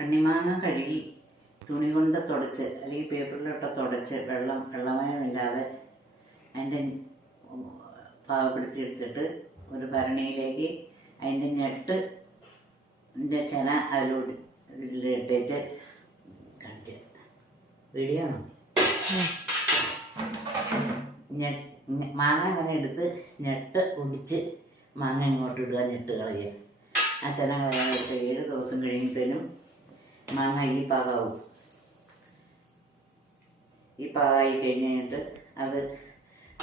കണ്ണിമാങ്ങ കഴുകി തുണി കൊണ്ട് തുടച്ച് അല്ലെങ്കിൽ പേപ്പറിലിട്ട് തുടച്ച് വെള്ളമയമില്ലാതെ അതിൻ്റെ പാകപ്പെടുത്തിയെടുത്തിട്ട് ഒരു ഭരണിയിലേക്ക് അതിൻ്റെ ഞെട്ടിൻ്റെ ചെന ഇതിലിട്ടേച്ച് കാണിച്ച് വീഡിയോ ആണോ? മാങ്ങ അങ്ങനെ എടുത്ത് ഞെട്ട് ഒടിച്ച് മാങ്ങ ഇങ്ങോട്ട് ഇടുക, ഞെട്ട് കളയുക. ആ ചെന കളയാനായിട്ട് 7 ദിവസം കഴിയുമ്പോഴത്തേനും മാങ്ങ ഈ പാകമാവും. ഈ പാകമായി കഴിഞ്ഞിട്ട് അത്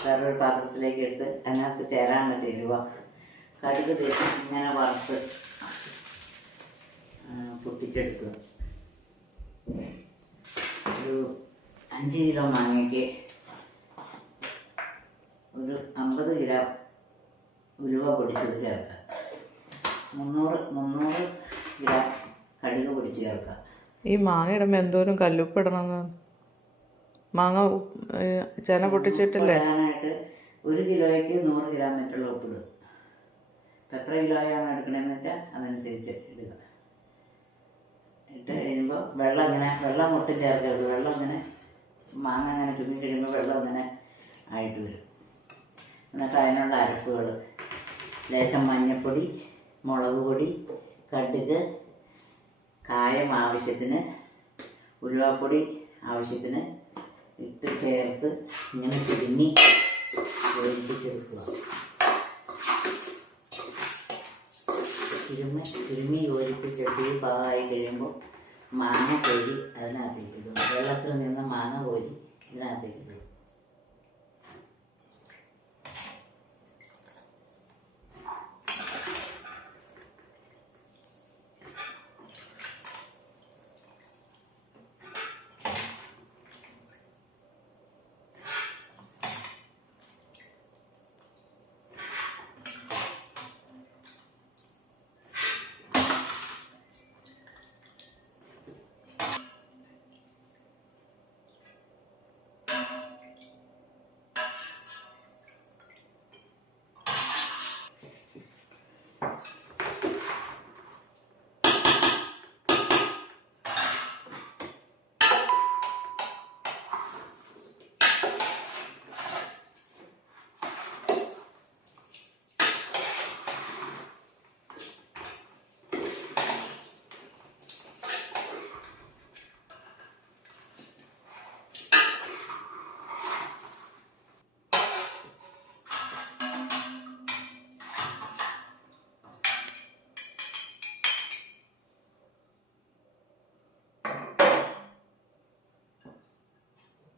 വേറൊരു പാത്രത്തിലേക്ക് എടുത്ത് അതിനകത്ത് ചേരാനുള്ള ചേരുവ കടുക് തേച്ച് ഇങ്ങനെ വറുത്ത് പൊട്ടിച്ചെടുക്കുക. ഒരു 5 കിലോ മാങ്ങയ്ക്ക് ഒരു 50 ഗ്രാം ഉലുവ പൊടിച്ചത് ചേർക്കുക. 300 ഗ്രാം കടുക് പൊടിച്ച് ചേർക്കുക. ഈ മാങ്ങ ഇടുമ്പോൾ എന്തോരം കല്ലുപ്പ് ഇടണമെന്ന്? മാങ്ങ ചെന പൊട്ടിച്ചിട്ടില്ലേ? ഇടാനായിട്ട് 1 കിലോയ്ക്ക് 100 ഗ്രാം വെച്ചുള്ള ഉപ്പിടും. ഇപ്പം എത്ര കിലോയാണ് എടുക്കണമെന്ന് വെച്ചാൽ അതനുസരിച്ച് ഇടുക. ഇട്ട് കഴിയുമ്പോൾ വെള്ളം ഒട്ടും ചേർക്കരുത്. വെള്ളം ഇങ്ങനെ മാങ്ങ അങ്ങനെ ചുരുങ്ങി കഴിയുമ്പോൾ വെള്ളം ഇങ്ങനെ ആയിട്ട് വരും. എന്നിട്ട് അതിനുള്ള അരപ്പുകൾ ലേശം മഞ്ഞൾപ്പൊടി, മുളക് പൊടി, കടുക്, കായം ആവശ്യത്തിന്, ഉലുവാപ്പൊടി ആവശ്യത്തിന് ഇട്ട് ചേർത്ത് ഇങ്ങനെ തിരുമ്മി യോജിപ്പിച്ചെടുക്കുക. തിരുമ്മി യോജിപ്പിച്ചെടുത്ത് ഈ പാകമായി കഴിയുമ്പോൾ മാങ്ങ കോരി അതിനകത്തേക്ക് ഇടും. വെള്ളത്തിൽ നിന്ന് മാങ്ങ കോരി ഇതിനകത്തേക്ക് ഇടും.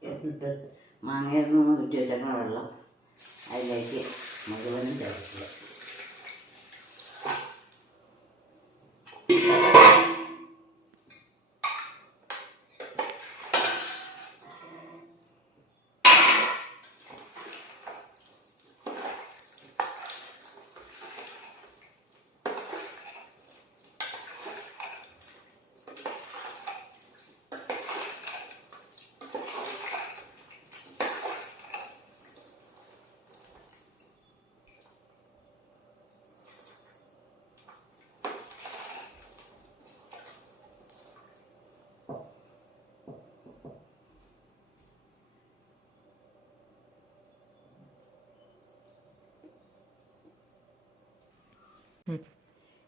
എന്നിട്ട് മാങ്ങയിൽ നിന്ന് ഊറ്റി വെച്ചേക്കുന്ന വെള്ളം അതിലേക്ക് മുഴുവനും ചേർക്കുക.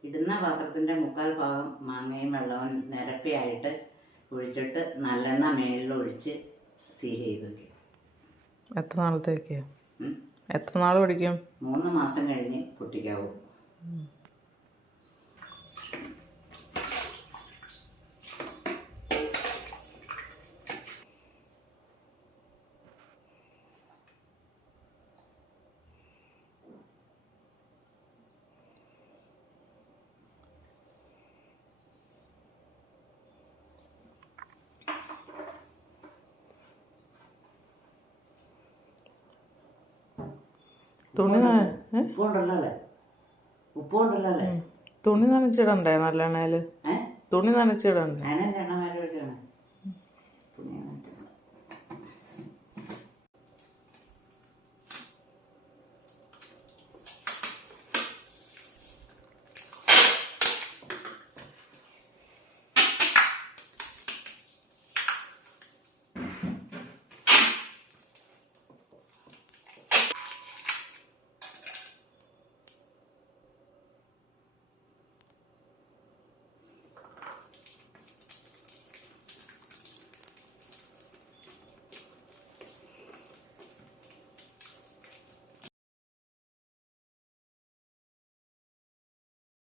ഇടുന്ന പാത്രത്തിൻ്റെ 3/4 ഭാഗം മാങ്ങയും വെള്ളവും നിരപ്പിയായിട്ട് ഒഴിച്ചിട്ട് നല്ലെണ്ണ മേളിൽ ഒഴിച്ച് സീൽ ചെയ്ത് വയ്ക്കും. എത്ര നാളത്തേക്ക്? എത്ര നാൾ പിടിക്കും? 3 മാസം കഴിഞ്ഞ് പൊട്ടിക്കാവൂ. തുണി ഉപ്പുകൊണ്ടല്ലേ തുണി നനച്ചിടണ്ടേ? നല്ലെണ്ണയില് തുണി നനച്ചിടണ്ടേ? അതിനെല്ലാം എണ്ണ മേലെ ഒഴിച്ചാണ്.